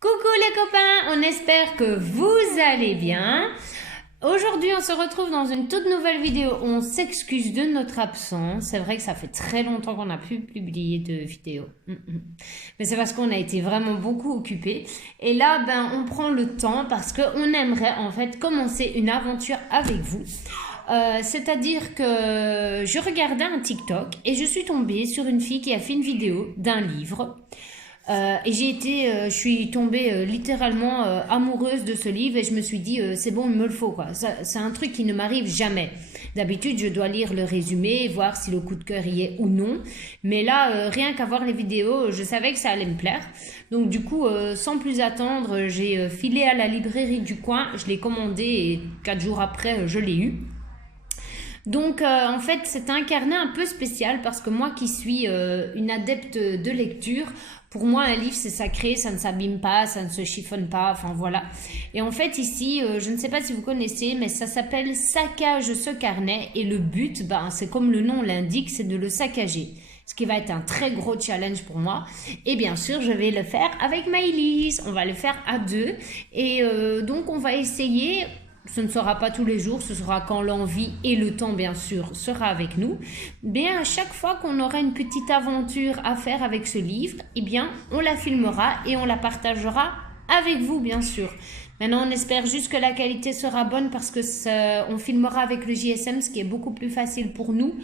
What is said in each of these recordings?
Coucou les copains, on espère que vous allez bien. Aujourd'hui, on se retrouve dans une toute nouvelle vidéo. On s'excuse de notre absence. C'est vrai que ça fait très longtemps qu'on n'a plus publié de vidéo. Mais c'est parce qu'on a été vraiment beaucoup occupés. Et là, on prend le temps parce qu'on aimerait en fait commencer une aventure avec vous. C'est-à-dire que je regardais un TikTok et je suis tombée sur une fille qui a fait une vidéo d'un livre. Et je suis tombée littéralement amoureuse de ce livre et je me suis dit c'est bon, il me le faut quoi. C'est un truc qui ne m'arrive jamais. D'habitude, je dois lire le résumé, voir si le coup de cœur y est ou non. Mais là, rien qu'à voir les vidéos, je savais que ça allait me plaire. Donc du coup, sans plus attendre, j'ai filé à la librairie du coin, je l'ai commandé et 4 jours après, je l'ai eu. Donc en fait c'est un carnet un peu spécial parce que moi qui suis une adepte de lecture, pour moi un livre c'est sacré, ça ne s'abîme pas, ça ne se chiffonne pas, enfin voilà. Et en fait ici, je ne sais pas si vous connaissez, mais ça s'appelle Saccage ce carnet et le but, c'est comme le nom l'indique, c'est de le saccager. Ce qui va être un très gros challenge pour moi. Et bien sûr, je vais le faire avec Maëlys. On va le faire à deux. Et donc on va essayer. Ce ne sera pas tous les jours, ce sera quand l'envie et le temps, bien sûr, sera avec nous. Bien, à chaque fois qu'on aura une petite aventure à faire avec ce livre, eh bien, on la filmera et on la partagera avec vous, bien sûr. Maintenant, on espère juste que la qualité sera bonne parce que on filmera avec le JSM, ce qui est beaucoup plus facile pour nous.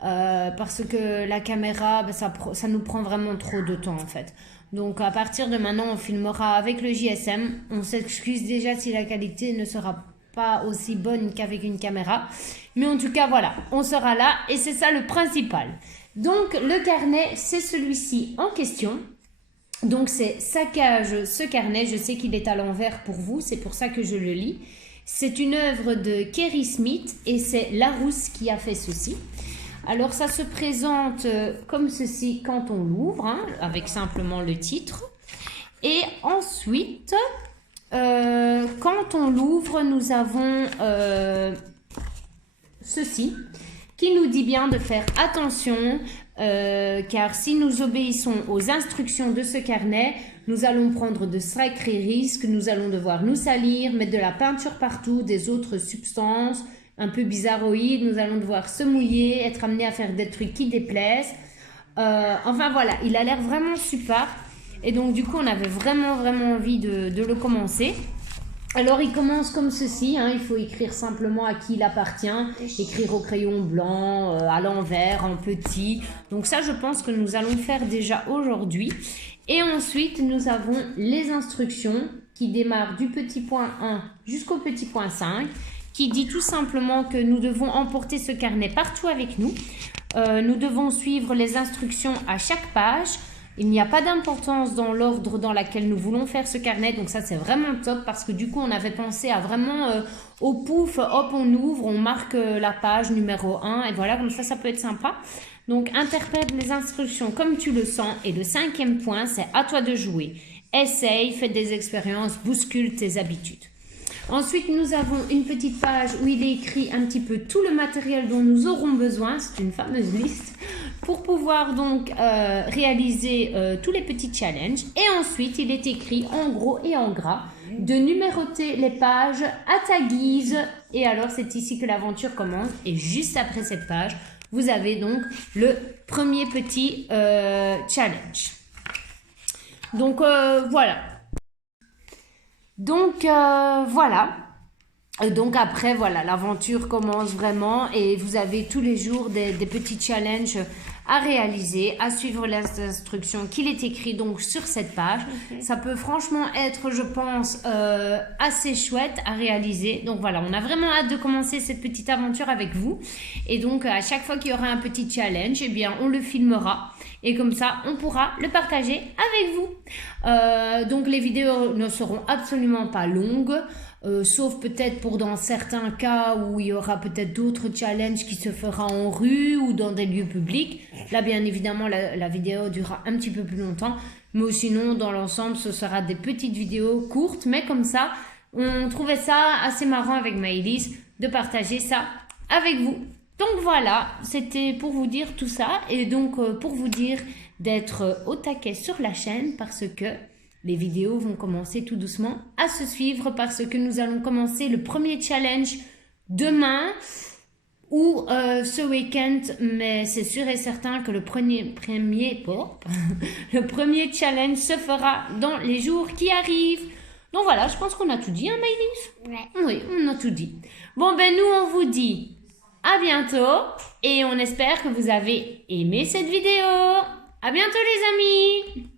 Parce que la caméra, ça nous prend vraiment trop de temps, en fait. Donc, à partir de maintenant, on filmera avec le JSM. On s'excuse déjà si la qualité ne sera pas aussi bonne qu'avec une caméra. Mais en tout cas, voilà, on sera là et c'est ça le principal. Donc, le carnet, c'est celui-ci en question. Donc, c'est Saccage ce carnet. Je sais qu'il est à l'envers pour vous, c'est pour ça que je le lis. C'est une œuvre de Kerry Smith et c'est Larousse qui a fait ceci. Alors, ça se présente comme ceci quand on l'ouvre, avec simplement le titre. Et ensuite... quand on l'ouvre, nous avons ceci qui nous dit bien de faire attention car si nous obéissons aux instructions de ce carnet, nous allons prendre de sacrés risques, nous allons devoir nous salir, mettre de la peinture partout, des autres substances un peu bizarroïdes, nous allons devoir se mouiller, être amenés à faire des trucs qui déplaisent. Enfin voilà, il a l'air vraiment super. Et donc du coup on avait vraiment envie de le commencer. Alors il commence comme ceci, il faut écrire simplement à qui il appartient, écrire au crayon blanc, à l'envers, en petit. Donc ça je pense que nous allons faire déjà aujourd'hui. Et ensuite nous avons les instructions qui démarrent du petit point 1 jusqu'au petit point 5, qui dit tout simplement que nous devons emporter ce carnet partout avec nous. Nous devons suivre les instructions à chaque page. Il n'y a pas d'importance dans l'ordre dans lequel nous voulons faire ce carnet. Donc ça, c'est vraiment top parce que du coup, on avait pensé à vraiment au pouf, hop, on ouvre, on marque la page numéro 1 et voilà, comme ça peut être sympa. Donc, interprète les instructions comme tu le sens. Et le 5e point, c'est à toi de jouer. Essaye, fais des expériences, bouscule tes habitudes. Ensuite, nous avons une petite page où il est écrit un petit peu tout le matériel dont nous aurons besoin. C'est une fameuse liste pour pouvoir donc réaliser tous les petits challenges. Et ensuite, il est écrit en gros et en gras de numéroter les pages à ta guise. Et alors, c'est ici que l'aventure commence. Et juste après cette page, vous avez donc le premier petit challenge. Donc, voilà. Donc voilà. Donc après voilà, l'aventure commence vraiment et vous avez tous les jours des petits challenges à réaliser, à suivre les instructions qu'il est écrit donc sur cette page. Ça peut franchement être, je pense, assez chouette à réaliser. Donc voilà, on a vraiment hâte de commencer cette petite aventure avec vous. Et donc à chaque fois qu'il y aura un petit challenge, eh bien on le filmera. Et comme ça, on pourra le partager avec vous. Donc les vidéos ne seront absolument pas longues. Sauf peut-être pour dans certains cas où il y aura peut-être d'autres challenges qui se fera en rue ou dans des lieux publics. Là, bien évidemment, la vidéo durera un petit peu plus longtemps. Mais sinon, dans l'ensemble, ce sera des petites vidéos courtes. Mais comme ça, on trouvait ça assez marrant avec Maëlys de partager ça avec vous. Donc voilà, c'était pour vous dire tout ça. Et donc pour vous dire d'être au taquet sur la chaîne parce que les vidéos vont commencer tout doucement à se suivre parce que nous allons commencer le premier challenge demain ou ce week-end, mais c'est sûr et certain que le premier challenge se fera dans les jours qui arrivent. Donc voilà, je pense qu'on a tout dit, hein, Maëlys? Ouais. Oui, on a tout dit. Bon, ben nous, on vous dit à bientôt et on espère que vous avez aimé cette vidéo. À bientôt les amis!